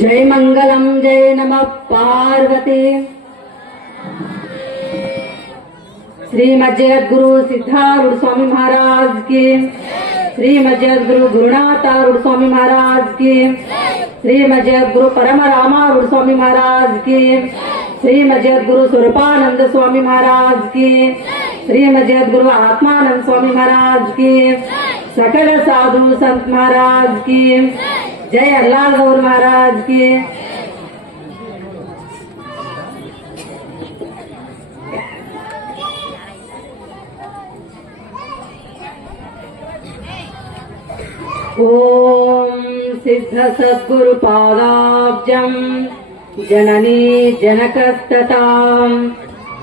జై మంగళం జై నమ పార్వతి. శ్రీ మజ్జగద్గురు సిద్ధారుడు స్వామి మహారాజ్కి శ్రీ మజ్జగద్గురు గురునాథారుడు స్వామి మహారాజ్కి శ్రీ మజ్జగద్గురు పరమరామారుడు స్వామి మహారాజ్కి శ్రీ మజ్జగద్గురు స్వరూపానంద స్వామి మహారాజ్కి శ్రీ మజ్జగద్గురు ఆత్మానంద స్వామి మహారాజ్కి సకల సాధు సంత్ మహారాజ్కి जय अल्लाह गौर महाराज की ॐ सिद्धसद्गुरुपादाब्जम् जननी जनकस्तताम्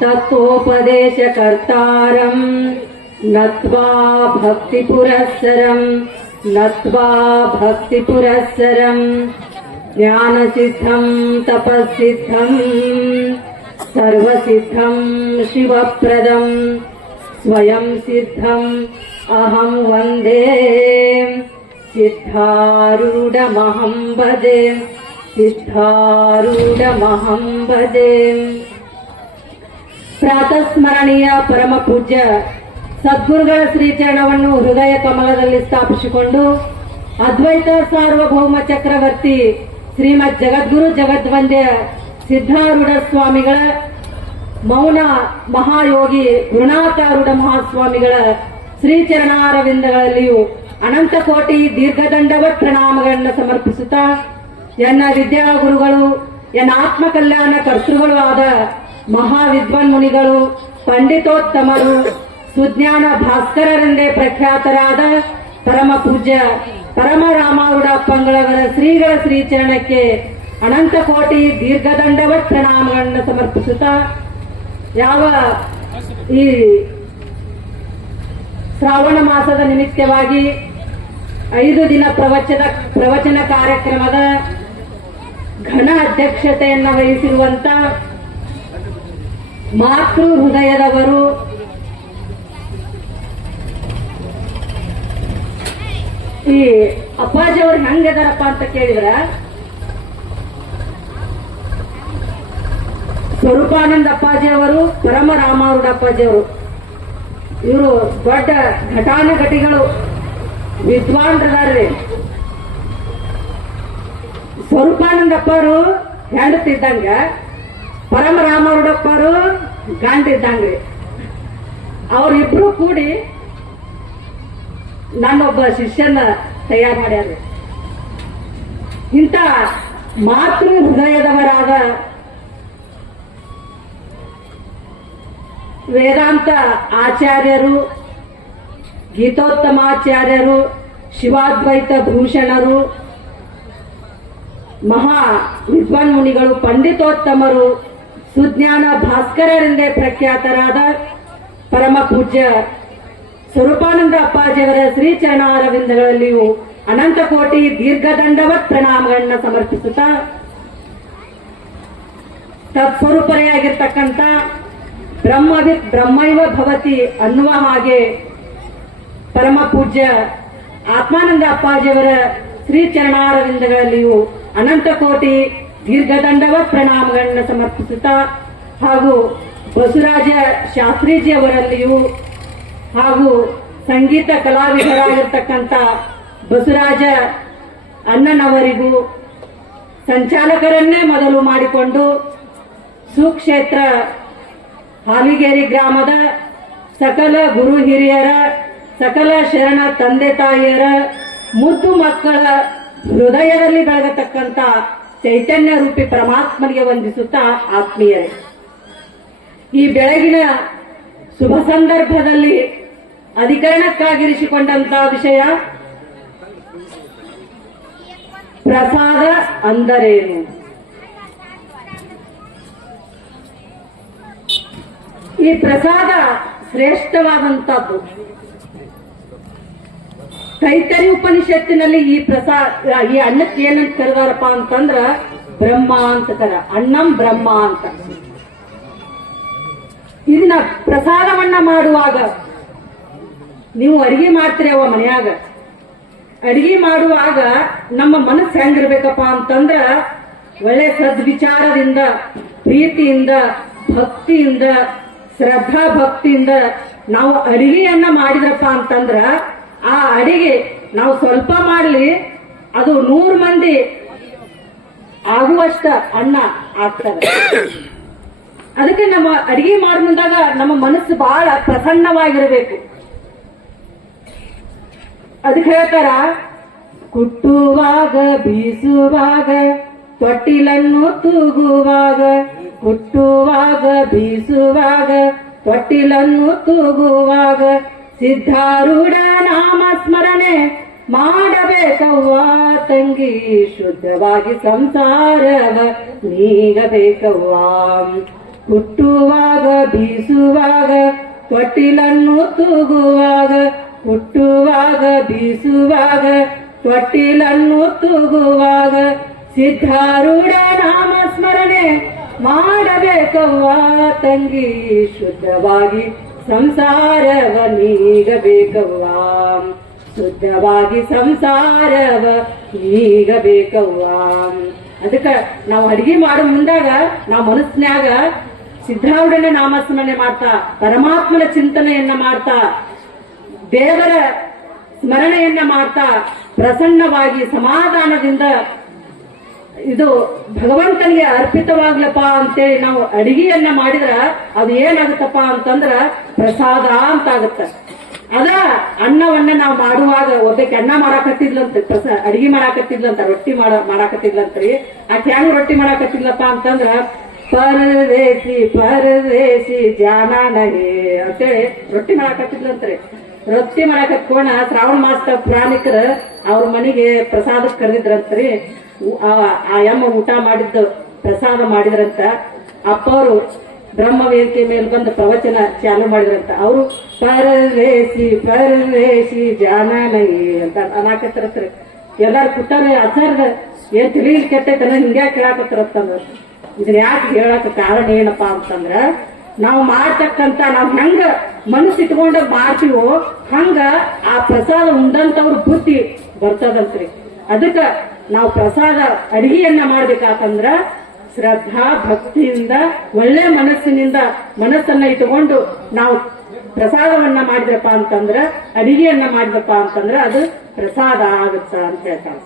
तत्त्वोपदेशकर्तारम् नत्वा भक्तिपुरःसरम् नत्वा भक्तिपुरःसरम् ज्ञानसिद्धं तपःसिद्धम् सर्वसिद्धं शिवप्रदम् स्वयं सिद्धम् अहं वन्दे सिद्धारूढमहं वदे सिद्धारूढमहं वदे प्रातस्मरणीय परमपूज्य ಸದ್ಗುರುಗಳ ಶ್ರೀಚರಣವನ್ನು ಹೃದಯ ಕಮಲದಲ್ಲಿ ಸ್ಥಾಪಿಸಿಕೊಂಡು ಅದ್ವೈತ ಸಾರ್ವಭೌಮ ಚಕ್ರವರ್ತಿ ಶ್ರೀಮದ್ ಜಗದ್ಗುರು ಜಗದ್ವಂದ್ಯ ಸಿದ್ಧಾರೂಢ ಸ್ವಾಮಿಗಳ ಮೌನ ಮಹಾಯೋಗಿ ಗುರುನಾಥಾರೂಢ ಮಹಾಸ್ವಾಮಿಗಳ ಶ್ರೀಚರಣಾರವಿಂದಗಳಲ್ಲಿಯೂ ಅನಂತ ಕೋಟಿ ದೀರ್ಘದಂಡವ ಪ್ರಣಾಮಗಳನ್ನು ಸಮರ್ಪಿಸುತ್ತಾ, ಎನ್ನ ವಿದ್ಯಾಗುರುಗಳು, ಎನ್ನ ಆತ್ಮ ಕಲ್ಯಾಣ ಕರ್ತೃಗಳು ಆದ ಮಹಾವಿದ್ವಾನ್ ಮುನಿಗಳು ಪಂಡಿತೋತ್ತಮರು ಸುಜ್ಞಾನ ಭಾಸ್ಕರರೆಂದೇ ಪ್ರಖ್ಯಾತರಾದ ಪರಮ ಪೂಜ್ಯ ಪರಮ ರಾಮಾರುಡಪ್ಪಂಗಳವರ ಶ್ರೀಗಳ ಶ್ರೀಚರಣಕ್ಕೆ ಅನಂತ ಕೋಟಿ ದೀರ್ಘದಂಡವತ್ ಪ್ರಣಾಮಗಳನ್ನು ಸಮರ್ಪಿಸುತ್ತಾ ಯಾವ ಈ ಶ್ರಾವಣ ಮಾಸದ ನಿಮಿತ್ತವಾಗಿ ಐದು ದಿನ ಪ್ರವಚನ ಪ್ರವಚನ ಕಾರ್ಯಕ್ರಮದ ಘನ ಅಧ್ಯಕ್ಷತೆಯನ್ನು ವಹಿಸಿರುವಂತ ಮಾತೃ ಹೃದಯದವರು ಈ ಅಪ್ಪಾಜಿ ಅವ್ರು ಹೆಂಗಿದಾರಪ್ಪ ಅಂತ ಕೇಳಿದ್ರ, ಸ್ವರೂಪಾನಂದ ಅಪ್ಪಾಜಿ ಅವರು, ಪರಮ ರಾಮಾರುಡ ಅಪ್ಪಾಜಿ ಅವರು. ಇವರು ದೊಡ್ಡ ಘಟಾನುಘಟಿಗಳು ವಿದ್ವಾನ್ರದಾರ್ರಿ ಸ್ವರೂಪಾನಂದಪ್ಪರು ಹೆಂಡತಿದ್ದಂಗ, ಪರಮ ರಾಮಾರುಡಪ್ಪರು ಗಂಡಿದ್ದಂಗ್ರಿ ಅವರಿಬ್ರು ಕೂಡಿ ನನ್ನೊಬ್ಬ ಶಿಷ್ಯನ ತಯಾರು ಮಾಡ್ಯಾರ ಇಂಥ ಮಾತೃ ಹೃದಯದವರಾದ ವೇದಾಂತ ಆಚಾರ್ಯರು, ಗೀತೋತ್ತಮಾಚಾರ್ಯರು, ಶಿವಾದ್ವೈತ ಭೂಷಣರು, ಮಹಾ ವಿದ್ವಾನ್ ಮುನಿಗಳು ಪಂಡಿತೋತ್ತಮರು, ಸುಜ್ಞಾನ ಭಾಸ್ಕರರೆಂದೇ ಪ್ರಖ್ಯಾತರಾದ ಪರಮ ಪೂಜ್ಯ ಸ್ವರೂಪಾನಂದ ಅಪ್ಪಾಜಿಯವರ ಶ್ರೀಚರಣಾರವಿಂದಗಳಲ್ಲಿಯೂ ಅನಂತ ಕೋಟಿ ದೀರ್ಘದಂಡವತ್ ಪ್ರಣಾಮಗಳನ್ನ ಸಮರ್ಪಿಸುತ್ತಾ ತತ್ಸ್ವರೂಪರೆಯಾಗಿರ್ತಕ್ಕಂಥ ಬ್ರಹ್ಮವಿ, ಬ್ರಹ್ಮೈವ ಭವತಿ ಅನ್ನುವ ಹಾಗೆ ಪರಮ ಪೂಜ್ಯ ಆತ್ಮಾನಂದ ಅಪ್ಪಾಜಿಯವರ ಶ್ರೀಚರಣಾರವಿಂದಗಳಲ್ಲಿಯೂ ಅನಂತ ಕೋಟಿ ದೀರ್ಘದಂಡವ ಪ್ರಣಾಮಗಳನ್ನ ಸಮರ್ಪಿಸುತ್ತಾ, ಹಾಗೂ ಬಸವರಾಜ ಶಾಸ್ತ್ರೀಜಿಯವರಲ್ಲಿಯೂ ಹಾಗೂ ಸಂಗೀತ ಕಲಾವಿದರಾಗಿರ್ತಕ್ಕಂಥ ಬಸವರಾಜ ಅಣ್ಣನವರಿಗೂ ಸಂಚಾಲಕರನ್ನೇ ಮೊದಲು ಮಾಡಿಕೊಂಡು ಸುಕ್ಷೇತ್ರ ಹಾಲಿಗೇರಿ ಗ್ರಾಮದ ಸಕಲ ಗುರು ಹಿರಿಯರ, ಸಕಲ ಶರಣ ತಂದೆ ತಾಯಿಯರ, ಮುದ್ದು ಮಕ್ಕಳ ಹೃದಯದಲ್ಲಿ ಬೆಳಗತಕ್ಕಂತ ಚೈತನ್ಯ ರೂಪಿ ಪರಮಾತ್ಮನಿಗೆ ವಂದಿಸುತ್ತಾ ಆತ್ಮೀಯರೇ. ಈ ಬೆಳಗಿನ ಶುಭ ಸಂದರ್ಭದಲ್ಲಿ ಅಧಿಕರಣಕ್ಕಾಗಿರಿಸಿಕೊಂಡಂತಹ ವಿಷಯ ಪ್ರಸಾದ ಅಂದರೇನು? ಈ ಪ್ರಸಾದ ಶ್ರೇಷ್ಠವಾದಂತದ್ದು ಕೈತರಿ ಉಪನಿಷತ್ತಿನಲ್ಲಿ ಈ ಪ್ರಸಾದ ಈ ಅನ್ನಕ್ಕೆ ಏನಂತ ಕರೆದಾರಪ್ಪ ಅಂತಂದ್ರ ಬ್ರಹ್ಮ ಅಂತ ಕರ ಅನ್ನಂ ಬ್ರಹ್ಮ ಅಂತ ಇದನ್ನ ಪ್ರಸಾದವನ್ನ ಮಾಡುವಾಗ ನೀವು ಅಡಿಗೆ ಮಾಡ್ತೀರಿ ಅವ ಮನ್ಯಾಗ. ಅಡಿಗೆ ಮಾಡುವಾಗ ನಮ್ಮ ಮನಸ್ಸು ಹೆಂಗಿರ್ಬೇಕಪ್ಪ ಅಂತಂದ್ರ ಒಳ್ಳೆ ಸದ್ವಿಚಾರದಿಂದ, ಪ್ರೀತಿಯಿಂದ, ಭಕ್ತಿಯಿಂದ ಶ್ರದ್ಧಾ ಭಕ್ತಿಯಿಂದ ನಾವು ಅಡಿಗೆಯನ್ನ ಮಾಡಿದ್ರಪ್ಪ ಅಂತಂದ್ರ ಆ ಅಡಿಗೆ ನಾವು ಸ್ವಲ್ಪ ಮಾಡ್ಲಿ, ಅದು ನೂರು ಮಂದಿ ಆಗುವಷ್ಟ ಅನ್ನ ಆಗ್ತದೆ. ಅದಕ್ಕೆ ನಮ್ಮ ಅಡಿಗೆ ಮಾಡಿದಾಗ ನಮ್ಮ ಮನಸ್ಸು ಬಹಳ ಪ್ರಸನ್ನವಾಗಿರಬೇಕು. ಅದಕ್ಕೆ ಹೇಳ್ತಾರ? ಕುಟ್ಟುವಾಗ, ಬೀಸುವಾಗ, ತೊಟ್ಟಿಲನ್ನು ತೂಗುವಾಗ. ಕುಟ್ಟುವಾಗ, ಬೀಸುವಾಗ, ತೊಟ್ಟಿಲನ್ನು ತೂಗುವಾಗ. ಸಿದ್ಧಾರೂಢ ನಾಮ ಸ್ಮರಣೆ ಮಾಡಬೇಕವ್ವ, ತಂಗಿ, ಶುದ್ಧವಾಗಿ ಸಂಸಾರವ ನೀಗಬೇಕವ್ವ. ಹುಟ್ಟುವಾಗ ಬೀಸುವಾಗ, ತೊಟ್ಟಿಲನ್ನು ತೂಗುವಾಗ. ಹುಟ್ಟುವಾಗ ಬೀಸುವಾಗ ತೊಟ್ಟಿಲನ್ನು ತೂಗುವಾಗ ಸಿದ್ಧಾರೂಢ ನಾಮ ಸ್ಮರಣೆ ಮಾಡಬೇಕವ್ವ ತಂಗಿ, ಶುದ್ಧವಾಗಿ ಸಂಸಾರವ ನೀಗಬೇಕವ್ವ. ಶುದ್ಧವಾಗಿ ಸಂಸಾರವ ನೀಗಬೇಕವ್ವ. ಅದಕ್ಕ ನಾವು ಅಡಿಗೆ ಮಾಡೋ ಮುಂದಾಗ ನಾವು ಮನಸ್ಸಿನಾಗ ಸಿದ್ಧಾರೂಢನ ನಾಮಸ್ಮರಣೆ ಮಾಡ್ತಾ, ಪರಮಾತ್ಮನ ಚಿಂತನೆಯನ್ನ ಮಾಡ್ತಾ ದೇವರ ಸ್ಮರಣೆಯನ್ನ ಮಾಡ್ತಾ ಪ್ರಸನ್ನವಾಗಿ ಸಮಾಧಾನದಿಂದ ಇದು ಭಗವಂತನಿಗೆ ಅರ್ಪಿತವಾಗ್ಲಪ್ಪ ಅಂತೇಳಿ ನಾವು ಅಡಿಗೆಯನ್ನ ಮಾಡಿದ್ರ ಅದು ಏನಾಗುತ್ತಪ್ಪ ಅಂತಂದ್ರ ಪ್ರಸಾದ ಅಂತ ಆಗುತ್ತ ಅದ ಅನ್ನವನ್ನ ನಾವು ಮಾಡುವಾಗ ಒಬ್ಬಕ್ಕೆ ಅನ್ನ ಮಾಡಾಕತ್ತಿದ್ಲಂತ, ಪ್ರಸ ಅಡಿಗೆ ಮಾಡಾಕತ್ತಿದ್ಲಂತ, ರೊಟ್ಟಿ ಮಾಡ ಮಾಡಾಕತ್ತಿದ್ಲಂತ್ರಿ. ಆ ಹೆಂಗ್ ರೊಟ್ಟಿ ಮಾಡಾಕತ್ತಿದ್ಲಪ್ಪ ಅಂತಂದ್ರ ಪರದೇಸಿ ಪರದೇಸಿ ಜಾನ ನಹಿ ಅಂತೇಳಿ ರೊಟ್ಟಿ ಮಾಡಾಕತ್ತಿದ್ಲಂತ್ರಿ. ರೊಟ್ಟಿ ಮಾಡಾಕತ್ಕೋಣ ಶ್ರಾವಣ ಮಾಸದ ಪ್ರಾಣಿಕರ ಅವ್ರ ಮನೆಗೆ ಪ್ರಸಾದಕ್ಕೆ ಕರೆದಿದ್ರಂತ್ರಿ. ಆ- ಯಮ್ಮ ಊಟ ಮಾಡಿದ್ದು, ಪ್ರಸಾದ ಮಾಡಿದ್ರಂತ. ಅಪ್ಪವರು ಬ್ರಹ್ಮ ವೇದಿಕೆ ಮೇಲೆ ಬಂದು ಪ್ರವಚನ ಚಾಲು ಮಾಡಿದ್ರಂತ. ಅವರು, ಪರದೇಶಿ ಪರದೇಶಿ ಜಾನನೈ ಅಂತ ಅನ್ನಾಕತ್ತಿರತ್ರಿ ಎಲ್ಲಾರು ಕೂತಾರ ಆಚಾರದ ಏನ್ ತಿಳಿಲಿ ಕೆಟ್ಟೈತನ, ಹಿಂಗ್ಯಾಕ್ ಕೇಳಾಕತ್ತಿರತ್ತಂದ್ರ. ಇದನ್ನ ಯಾಕೆ ಹೇಳಕ್ ಕಾರಣ ಏನಪ್ಪಾ ಅಂತಂದ್ರ ನಾವು ಮಾಡ್ತಕ್ಕಂತ ನಾವು ಹೆಂಗ ಮನಸ್ಸಿಟ್ಕೊಂಡ ಮಾಡ್ತೀವೋ ಹಂಗ ಆ ಪ್ರಸಾದ ಉಂಡಂತವ್ರ ಬುದ್ಧಿ ಬರ್ತದಂತ್ರಿ. ಅದಕ್ಕ ನಾವು ಪ್ರಸಾದ ಅಡಿಗೆಯನ್ನ ಮಾಡ್ಬೇಕಾತಂದ್ರ ಶ್ರದ್ಧಾ ಭಕ್ತಿಯಿಂದ ಒಳ್ಳೆ ಮನಸ್ಸಿನಿಂದ ಮನಸ್ಸನ್ನ ಇಟ್ಟುಕೊಂಡು ನಾವು ಪ್ರಸಾದವನ್ನ ಮಾಡಿದ್ರಪ್ಪ ಅಂತಂದ್ರ ಅಡಿಗೆಯನ್ನ ಮಾಡಿದಪ್ಪ ಅಂತಂದ್ರ ಅದು ಪ್ರಸಾದ ಆಗುತ್ತ ಅಂತ ಹೇಳ್ತಾರೆ.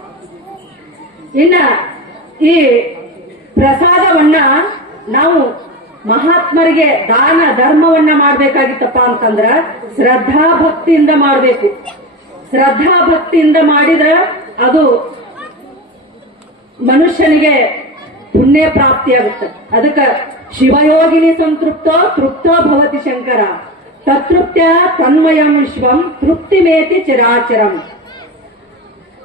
ಇನ್ನ ಈ ಪ್ರಸಾದವನ್ನ ನಾವು ಮಹಾತ್ಮರಿಗೆ ದಾನ ಧರ್ಮವನ್ನ ಮಾಡ್ಬೇಕಾಗಿತ್ತಪ್ಪ ಅಂತಂದ್ರ ಶ್ರದ್ಧಾ ಭಕ್ತಿಯಿಂದ ಮಾಡ್ಬೇಕು. ಶ್ರದ್ಧಾ ಭಕ್ತಿಯಿಂದ ಮಾಡಿದ್ರ ಅದು ಮನುಷ್ಯನಿಗೆ ಪುಣ್ಯ ಪ್ರಾಪ್ತಿಯಾಗುತ್ತೆ ಅದಕ್ಕ ಶಿವಯೋಗಿನಿ ಸಂತೃಪ್ತೋ, ತೃಪ್ತೋ ಭವತಿ ಶಂಕರ. ತತೃಪ್ತ್ಯ ತನ್ಮಯಂ ವಿಶ್ವಂ, ತೃಪ್ತಿಮೇತಿ ಚಿರಾಚರಂ.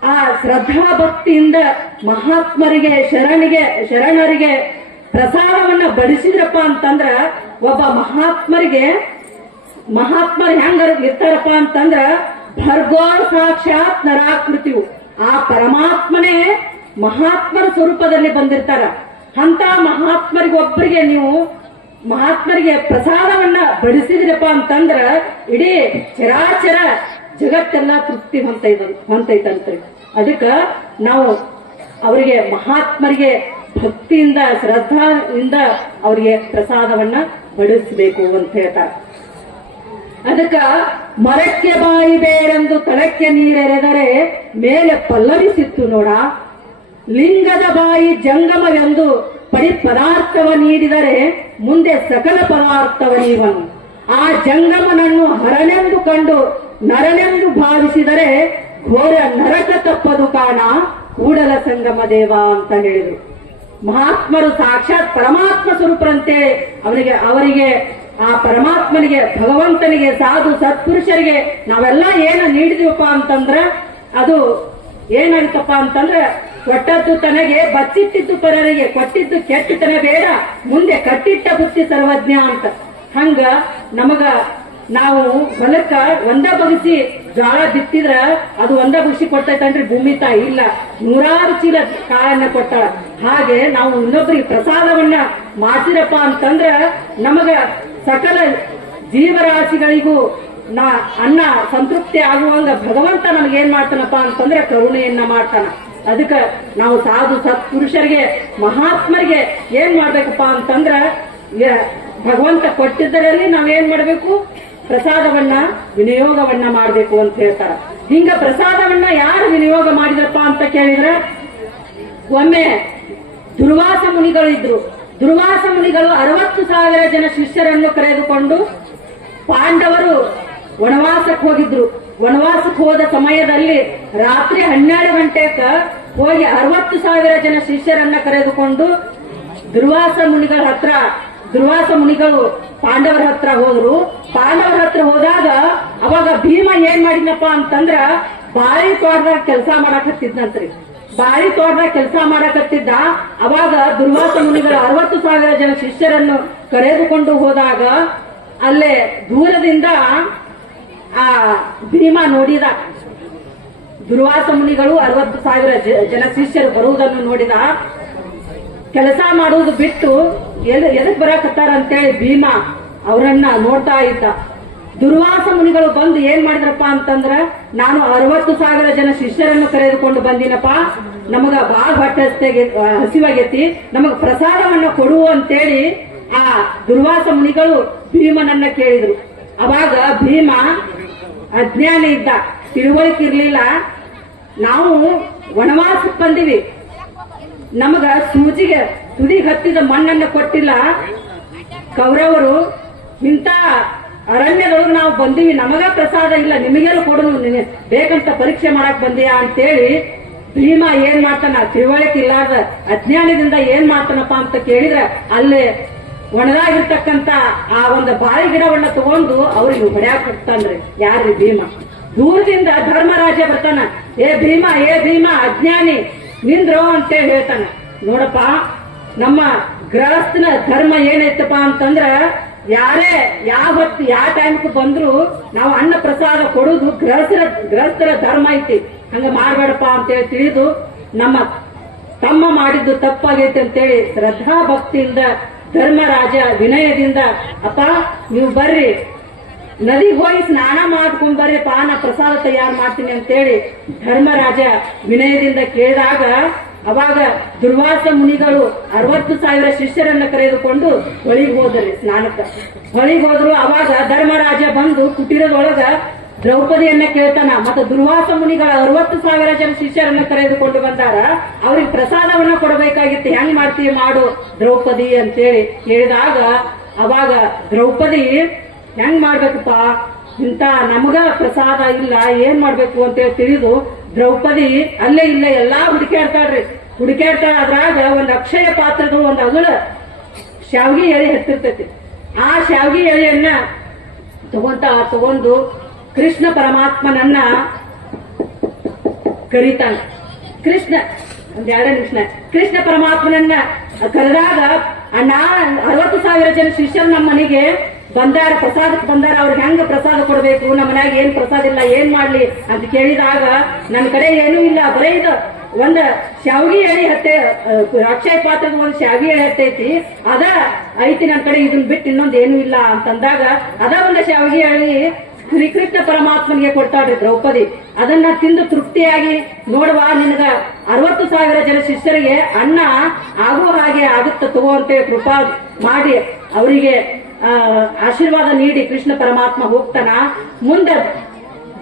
ಆ ಶ್ರದ್ಧಾ ಭಕ್ತಿಯಿಂದ ಮಹಾತ್ಮರಿಗೆ, ಶರಣಿಗೆ, ಶರಣರಿಗೆ ಪ್ರಸಾದವನ್ನ ಬಡಿಸಿದ್ರಪ್ಪ ಅಂತಂದ್ರ ಒಬ್ಬ ಮಹಾತ್ಮರಿಗೆ, ಮಹಾತ್ಮರು ಹೆಂಗ ಇರ್ತಾರಪ್ಪ ಅಂತಂದ್ರ ಭರ್ಗೋ ಸಾಕ್ಷಾತ್ ಆ ಪರಮಾತ್ಮನೇ ಮಹಾತ್ಮರ ಸ್ವರೂಪದಲ್ಲಿ ಬಂದಿರ್ತಾರ. ಅಂತ ಮಹಾತ್ಮರಿಗೊಬ್ಬರಿಗೆ ನೀವು ಮಹಾತ್ಮರಿಗೆ ಪ್ರಸಾದವನ್ನ ಬಡಿಸಿದ್ರಪ್ಪ ಅಂತಂದ್ರ ಇಡೀ ಚರಾಚರ ಜಗತ್ತೆಲ್ಲ ತೃಪ್ತಿ ಹೊಂತೈತ ಹೊಂತೈತಂತ್ರಿ ಅದಕ್ಕ ನಾವು ಅವರಿಗೆ ಮಹಾತ್ಮರಿಗೆ ಭಕ್ತಿಯಿಂದ ಶ್ರದ್ಧಾದಿಂದ ಅವರಿಗೆ ಪ್ರಸಾದವನ್ನ ಬಡಿಸಬೇಕು ಅಂತ ಹೇಳ್ತಾರೆ. ಅದಕ್ಕ ಮರಕ್ಕೆ ಬಾಯಿ ಬೇರೆಂದು ತಳಕ್ಕೆ ನೀರೆರೆದರೆ ಮೇಲೆ ಪಲ್ಲವಿಸಿತ್ತು ನೋಡ. ಲಿಂಗದ ಬಾಯಿ ಜಂಗಮವೆಂದು ಪಡಿ ಪದಾರ್ಥವ ನೀಡಿದರೆ ಮುಂದೆ ಸಕಲ ಪದಾರ್ಥವ ನೀವನು. ಆ ಜಂಗಮನನ್ನು ಹರನೆಂದು ಕಂಡು, ನರನೆಂದು ಭಾವಿಸಿದರೆ ಘೋರ ನರಕ ತಪ್ಪದು ಕಾಣ. ಕೂಡಲ ಸಂಗಮ ದೇವ ಅಂತ ಹೇಳಿದ್ರು. ಮಹಾತ್ಮರು ಸಾಕ್ಷಾತ್ ಪರಮಾತ್ಮ ಸ್ವರೂಪರಂತೆ ಅವರಿಗೆ ಅವರಿಗೆ, ಆ ಪರಮಾತ್ಮನಿಗೆ, ಭಗವಂತನಿಗೆ, ಸಾಧು ಸತ್ಪುರುಷರಿಗೆ ನಾವೆಲ್ಲ ಏನು ನೀಡಿದೀವಪ್ಪ ಅಂತಂದ್ರೆ, ಅದು ಏನಾಗುತ್ತಪ್ಪ ಅಂತಂದ್ರೆ, ಕೊಟ್ಟದ್ದು ತನಗೆ, ಬಚ್ಚಿಟ್ಟಿದ್ದು ಪರರಿಗೆ ಕೊಟ್ಟಿದ್ದು ಕೆಟ್ಟತನ ಬೇಡ, ಮುಂದೆ ಕಟ್ಟಿಟ್ಟ ಬುತ್ತಿ ಸರ್ವಜ್ಞ ಅಂತ. ಹಂಗ ನಮಗ ನಾವು ಹೊಲಕ್ಕ ಒಂದ ಬಗಸಿ ಜ್ವಾಳ ಬಿತ್ತಿದ್ರ ಅದು ಒಂದ ಬಗಸಿ ಕೊಡ್ತೈತನ್ರಿ? ಭೂಮಿ ತಾಯಿ ಇಲ್ಲ. ನೂರಾರು ಚೀಲ ಕಾಳನ್ನ ಕೊಟ್ಟಾಳ. ಹಾಗೆ ನಾವು ಇನ್ನೊಬ್ರಿಗೆ ಪ್ರಸಾದವನ್ನ ಮಾಡಿರಪ್ಪ ಅಂತಂದ್ರ ನಮಗ ಸಕಲ ಜೀವರಾಶಿಗಳಿಗೂ ನಾ ಅನ್ನ ಸಂತೃಪ್ತಿ ಆಗುವಂಗ ಭಗವಂತ ನಮ್ಗೆ ಏನ್ ಮಾಡ್ತಾನಪ್ಪ ಅಂತಂದ್ರೆ ಕರುಣೆಯನ್ನ ಮಾಡ್ತಾನ. ಅದಕ್ಕ ನಾವು ಸಾಧು ಸತ್ಪುರುಷರಿಗೆ, ಮಹಾತ್ಮರಿಗೆ ಏನ್ ಮಾಡ್ಬೇಕಪ್ಪ ಅಂತಂದ್ರ ಭಗವಂತ ಕೊಟ್ಟಿದ್ದರಲ್ಲಿ ನಾವೇನ್ ಮಾಡ್ಬೇಕು? ಪ್ರಸಾದವನ್ನ ವಿನಿಯೋಗವನ್ನ ಮಾಡಬೇಕು ಅಂತ ಹೇಳ್ತಾರ. ಹಿಂಗ ಪ್ರಸಾದವನ್ನ ಯಾರು ವಿನಿಯೋಗ ಮಾಡಿದ್ರಪ್ಪ ಅಂತ ಕೇಳಿದ್ರೆ, ಒಮ್ಮೆ ದುರ್ವಾಸ ಮುನಿಗಳು ಇದ್ರು. ದುರ್ವಾಸ ಮುನಿಗಳು ಅರವತ್ತು ಸಾವಿರ ಜನ ಶಿಷ್ಯರನ್ನು ಕರೆದುಕೊಂಡು ಪಾಂಡವರು ವನವಾಸಕ್ಕೆ ಹೋಗಿದ್ರು. ವನವಾಸಕ್ಕೆ ಹೋದ ಸಮಯದಲ್ಲಿ ರಾತ್ರಿ ಹನ್ನೆರಡು ಗಂಟೆಕ ಹೋಗಿ ಅರವತ್ತು ಸಾವಿರ ಜನ ಶಿಷ್ಯರನ್ನ ಕರೆದುಕೊಂಡು ದುರ್ವಾಸ ಮುನಿಗಳ ಹತ್ರ, ದುರ್ವಾಸ ಮುನಿಗಳು ಪಾಂಡವರ ಹತ್ರ ಹೋದ್ರು. ಪಾಂಡವರ ಹತ್ರ ಹೋದಾಗ ಅವಾಗ ಭೀಮ ಏನ್ ಮಾಡಿದ್ನಪ್ಪ ಅಂತಂದ್ರ ಬಾಳಿ ತೋಟದಾಗ ಕೆಲಸ ಮಾಡಾಕತ್ತಿದ್ನಂತ್ರಿ. ಬಾಳಿ ತೋಟದಾಗ ಕೆಲಸ ಮಾಡಕತ್ತಿದ್ದ. ಅವಾಗ ದುರ್ವಾಸ ಮುನಿಗಳ ಅರವತ್ತು ಸಾವಿರ ಜನ ಶಿಷ್ಯರನ್ನು ಕರೆದುಕೊಂಡು ಹೋದಾಗ ಅಲ್ಲೇ ದೂರದಿಂದ ಆ ಭೀಮ ನೋಡಿದ. ದುರ್ವಾಸ ಮುನಿಗಳು ಅರವತ್ತು ಸಾವಿರ ಜನ ಶಿಷ್ಯರು ಬರುವುದನ್ನು ನೋಡಿದ. ಕೆಲಸ ಮಾಡುವುದು ಬಿಟ್ಟು ಎದಕ್ ಬರಾಕತ್ತಾರ ಅಂತೇಳಿ ಭೀಮ ಅವರನ್ನ ನೋಡ್ತಾ ಇದ್ದ. ದುರ್ವಾಸ ಮುನಿಗಳು ಬಂದು ಏನ್ ಮಾಡಿದ್ರಪ್ಪ ಅಂತಂದ್ರ, ನಾನು ಅರವತ್ತು ಸಾವಿರ ಜನ ಶಿಷ್ಯರನ್ನು ಕರೆದುಕೊಂಡು ಬಂದಿನಪ್ಪ, ನಮಗ ಬಾಳ್ ಬಟ್ಟೆ ಹಸಿವಾಗೈತಿ, ನಮಗ ಪ್ರಸಾದವನ್ನ ಕೊಡು ಅಂತೇಳಿ ಆ ದುರ್ವಾಸ ಮುನಿಗಳು ಭೀಮನನ್ನ ಕೇಳಿದ್ರು. ಅವಾಗ ಭೀಮ ಅಜ್ಞಾನ ಇದ್ದ. ತಿಳುವಳಿಕೆ ಇರ್ಲಿಲ್ಲ. ನಾವು ವನವಾಸಕ್ಕೆ ಬಂದಿವಿ. ನಮಗ ಸೂಜಿಗೆ ತುದಿ ಹತ್ತಿದ ಮಣ್ಣನ್ನ ಕೊಟ್ಟಿಲ್ಲ. ಕೌರವರು ಇಂಥ ಅರಣ್ಯದೊಳಗೆ ನಾವು ಬಂದೀವಿ, ನಮಗ ಪ್ರಸಾದ ಇಲ್ಲ, ನಿಮಗೆಲ್ಲ ಕೊಡು ಬೇಕಂತ ಪರೀಕ್ಷೆ ಮಾಡಕ್ ಬಂದಿಯಾ ಅಂತೇಳಿ ಭೀಮ ಏನ್ ಮಾಡ್ತಾನ, ತಿಳುವಳಿಕೆ ಇಲ್ಲಾರ್ದ ಅಜ್ಞಾನದಿಂದ ಏನ್ ಮಾಡ್ತಾನಪ್ಪ ಅಂತ ಕೇಳಿದ್ರೆ ಅಲ್ಲಿ ಒಣದಾಗಿರ್ತಕ್ಕಂತ ಆ ಒಂದು ಬಾಳೆ ಗಿಡವನ್ನ ತಗೊಂಡು ಅವ್ರಿಗೆ ಹೊಡ್ಯಾಕ್ ಹೋಗ್ತಾನ್ರಿ ಯಾರ್ರಿ ಭೀಮ? ದೂರದಿಂದ ಧರ್ಮರಾಜ ಬರ್ತಾನ, ಏ ಭೀಮ ಏ ಭೀಮ, ಅಜ್ಞಾನಿ, ನಿಂದ್ರೋ ಅಂತೇಳಿ ಹೇಳ್ತಾನ. ನೋಡಪ್ಪ, ನಮ್ಮ ಗೃಹಸ್ಥನ ಧರ್ಮ ಏನೈತಪ್ಪ ಅಂತಂದ್ರ ಯಾರೇ ಯಾವ ಹೊತ್ತು ಯಾವ ಟೈಮ್ಗೆ ಬಂದ್ರು ನಾವು ಅನ್ನ ಪ್ರಸಾದ ಕೊಡುದು ಗೃಹಸ್ಥರ ಗೃಹಸ್ಥರ ಧರ್ಮ ಐತಿ. ಹಂಗ ಮಾಡ್ಬೇಡಪ್ಪ ಅಂತೇಳಿ ತಿಳಿದು ನಮ್ಮ ತಮ್ಮ ಮಾಡಿದ್ದು ತಪ್ಪಾಗೈತೆ ಅಂತೇಳಿ ಶ್ರದ್ಧಾ ಭಕ್ತಿಯಿಂದ ಧರ್ಮರಾಜ ವಿನಯದಿಂದ, ಅಪ್ಪ, ನೀವು ಬರ್ರಿ. ನದಿ ಹೋಗಿ ಸ್ನಾನ ಮಾಡ್ಕೊಂಡ್ ಬರ್ರಿ, ಪಾನ ಪ್ರಸಾದ ತಯಾರು ಮಾಡ್ತೀನಿ ಅಂತೇಳಿ ಧರ್ಮರಾಜ ವಿನಯದಿಂದ ಕೇಳಿದಾಗ ಅವಾಗ ದುರ್ವಾಸ ಮುನಿಗಳು ಅರವತ್ತು ಸಾವಿರ ಶಿಷ್ಯರನ್ನ ಕರೆದುಕೊಂಡು ಹೊಳಿಗೆ ಹೋದ್ರಿ, ಸ್ನಾನಕ್ಕ. ಹೊಳಿಗೆ ಹೋದ್ರು ಅವಾಗ ಧರ್ಮರಾಜ ಬಂದು ಕುಟೀರದೊಳಗ ದ್ರೌಪದಿಯನ್ನ ಕೇಳ್ತಾನ, ಮತ್ತೆ ದುರ್ವಾಸ ಮುನಿಗಳ ಅರವತ್ತು ಸಾವಿರ ಜನ ಶಿಷ್ಯರನ್ನ ಕರೆದುಕೊಂಡು ಬಂದಾರ, ಅವ್ರಿಗೆ ಪ್ರಸಾದವನ್ನ ಕೊಡಬೇಕಾಗಿತ್ತು, ಹೆಂಗ್ ಮಾಡ್ತೀವಿ ಮಾಡು ದ್ರೌಪದಿ ಅಂತೇಳಿ ಕೇಳಿದಾಗ ಅವಾಗ ದ್ರೌಪದಿ, ಹೆಂಗ್ ಮಾಡ್ಬೇಕಪ್ಪ ಇಂತ ನಮಗ ಪ್ರಸಾದ ಇಲ್ಲ, ಏನ್ ಮಾಡ್ಬೇಕು? ಅಂತೇಳಿ ತಿಳಿದು ದ್ರೌಪದಿ ಅಲ್ಲೇ ಇಲ್ಲ, ಎಲ್ಲಾ ಹುಡುಕಾಡ್ತಾಳ್ರಿ ಹುಡುಕ್ಯಾಡ್ತಾಳ ಅದ್ರಾಗ ಒಂದ್ ಅಕ್ಷಯ ಪಾತ್ರದ ಒಂದ್ ಅಗಳ ಶಾವ್ಗಿ ಎಳೆ ಹತ್ತಿರ್ತೈತಿ. ಆ ಶಾವ್ಗಿ ಎಳೆಯನ್ನ ತಗೊಂತ ತಗೊಂಡು ಕೃಷ್ಣ ಪರಮಾತ್ಮನನ್ನ ಕರೀತಾನ ಕೃಷ್ಣ, ಒಂದ್ ನಿಮಿಷ. ಕೃಷ್ಣ ಪರಮಾತ್ಮನನ್ನ ಕರೆದಾಗ ಅಣ್ಣ ಅರವತ್ತು ಸಾವಿರ ಜನ ಶಿಷ್ಯರು ನಮ್ಮ ಮನೆಗೆ ಬಂದಾರ ಪ್ರಸಾದಕ್ಕೆ ಬಂದಾರ ಅವ್ರಿಗೆ ಹೆಂಗ ಪ್ರಸಾದ ಕೊಡಬೇಕು? ನಮ್ಮ ಮನ್ಯಾಗ ಏನ್ ಪ್ರಸಾದ ಇಲ್ಲ, ಏನ್ ಮಾಡ್ಲಿ ಅಂತ ಕೇಳಿದಾಗ ನನ್ನ ಕಡೆ ಏನೂ ಇಲ್ಲ, ಬರೇ ಇದು ಒಂದ ಶಾವಿಗೆ ಎಳಿ ಹತ್ತೆ ಅಕ್ಷಯ ಪಾತ್ರದ ಒಂದು ಶಾವಿಗೆ ಎಳೆ ಹತ್ತೈತಿ ಅದ ಐತಿ ನನ್ನ ಕಡೆ ಇದನ್ನ ಬಿಟ್ಟು ಇನ್ನೊಂದು ಏನೂ ಇಲ್ಲ ಅಂತಂದಾಗ ಅದ ಒಂದು ಶಾವಿಗೆ ಎಳಿ ಶ್ರೀಕೃಷ್ಣ ಪರಮಾತ್ಮನಿಗೆ ಕೊಡ್ತಾಳ್ರಿ ದ್ರೌಪದಿ. ಅದನ್ನ ತಿಂದು ತೃಪ್ತಿಯಾಗಿ ನೋಡುವ, ನಿನಗ ಅರವತ್ತು ಸಾವಿರ ಜನ ಶಿಷ್ಯರಿಗೆ ಅನ್ನ ಆಗುವ ಹಾಗೆ ಆಗುತ್ತ ತಗೋ ಅಂತೇಳಿ ಕೃಪಾ ಮಾಡಿ ಅವರಿಗೆ ಆಶೀರ್ವಾದ ನೀಡಿ ಕೃಷ್ಣ ಪರಮಾತ್ಮ ಹೋಗ್ತಾನ. ಮುಂದೆ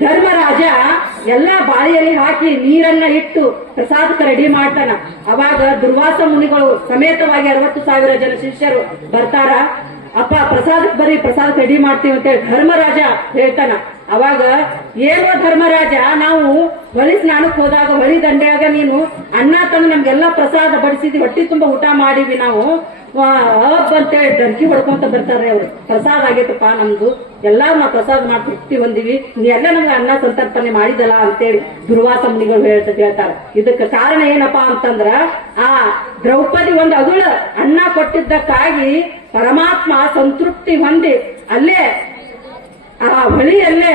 ಧರ್ಮರಾಜ ಎಲ್ಲಾ ಬಾಯಲ್ಲಿ ಹಾಕಿ ನೀರನ್ನ ಇಟ್ಟು ಪ್ರಸಾದಕ್ಕೆ ರೆಡಿ ಮಾಡ್ತಾನ. ಅವಾಗ ದುರ್ವಾಸ ಮುನಿಗಳು ಸಮೇತವಾಗಿ ಅರವತ್ತು ಸಾವಿರ ಜನ ಶಿಷ್ಯರು ಬರ್ತಾರ. ಅಪ್ಪ, ಪ್ರಸಾದಕ್ಕೆ ಬರೀ ಪ್ರಸಾದ ರೆಡಿ ಮಾಡ್ತೀವಿ ಅಂತೇಳಿ ಧರ್ಮರಾಜ ಹೇಳ್ತಾನ. ಅವಾಗ ಏನೋ ಧರ್ಮರಾಜ, ನಾವು ಹೊಳಿ ಸ್ನಾನಕ್ಕೆ ಹೋದಾಗ ಹೊಳಿ ದಂಡೆಯಾಗ ನೀನು ಅನ್ನ ತಂದು ನಮ್ಗೆಲ್ಲಾ ಪ್ರಸಾದ ಬಡಿಸಿದ್ವಿ, ಹೊಟ್ಟಿ ತುಂಬಾ ಊಟ ಮಾಡಿವಿ ನಾವು. ಅಂತ ಅಂತೇಳಿ ಡರ್ಕಿ ಹೊಡ್ಕೊಂತ ಬರ್ತಾರೆ ಅವ್ರು. ಪ್ರಸಾದ ಆಗೈತಪ್ಪ ನಮ್ದು. ಎಲ್ಲಾರು ನಾವು ಪ್ರಸಾದ ಮಾಡಿ ತೃಪ್ತಿ ನೀ ಎಲ್ಲ ನಮ್ಗೆ ಅನ್ನ ಸಂತರ್ಪಣೆ ಮಾಡಿದಲ್ಲ ಅಂತೇಳಿ ದುರ್ವಾಸ ಮುನಿಗಳು ಹೇಳ್ತ ಹೇಳ್ತಾರೆ. ಇದಕ್ಕೆ ಕಾರಣ ಏನಪ್ಪಾ ಅಂತಂದ್ರ, ಆ ದ್ರೌಪದಿ ಒಂದು ಅಗುಳ ಅನ್ನ ಕೊಟ್ಟಿದ್ದಕ್ಕಾಗಿ ಪರಮಾತ್ಮ ಸಂತೃಪ್ತಿ ಹೊಂದಿ ಅಲ್ಲೇ, ಆ ಹೊಳಿಯಲ್ಲೇ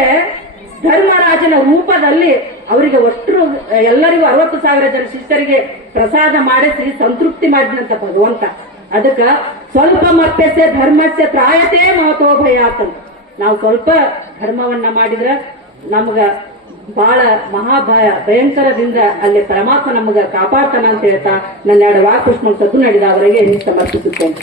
ಧರ್ಮರಾಜನ ರೂಪದಲ್ಲಿ ಅವರಿಗೆ ಒಟ್ಟು ಎಲ್ಲರಿಗೂ ಅರವತ್ತು ಸಾವಿರ ಜನ ಶಿಷ್ಯರಿಗೆ ಪ್ರಸಾದ ಮಾಡಿಸಿ ಸಂತೃಪ್ತಿ ಮಾಡಿದಂತ ಭಗವಂತ. ಅದಕ್ಕ ಸ್ವಲ್ಪ ಮತ್ತೆ ಧರ್ಮಸ್ಯ ತ್ರಾಯತೆ ಮಹತೋ ಭಯಾತಂತ ನಾವು ಸ್ವಲ್ಪ ಧರ್ಮವನ್ನ ಮಾಡಿದ್ರ ನಮಗ ಬಹಳ ಮಹಾಭಯ, ಭಯಂಕರದಿಂದ ಅಲ್ಲಿ ಪರಮಾತ್ಮ ನಮಗ ಕಾಪಾಡ್ತಾನ ಅಂತ ಹೇಳ್ತಾ ನನ್ನ ಎರಡು ವಾಕೃಷ್ಣ ಸದ್ದು ನಡೆದ ಅವರಿಗೆ ಸಮರ್ಪಿಸುತ್ತೇನೆ.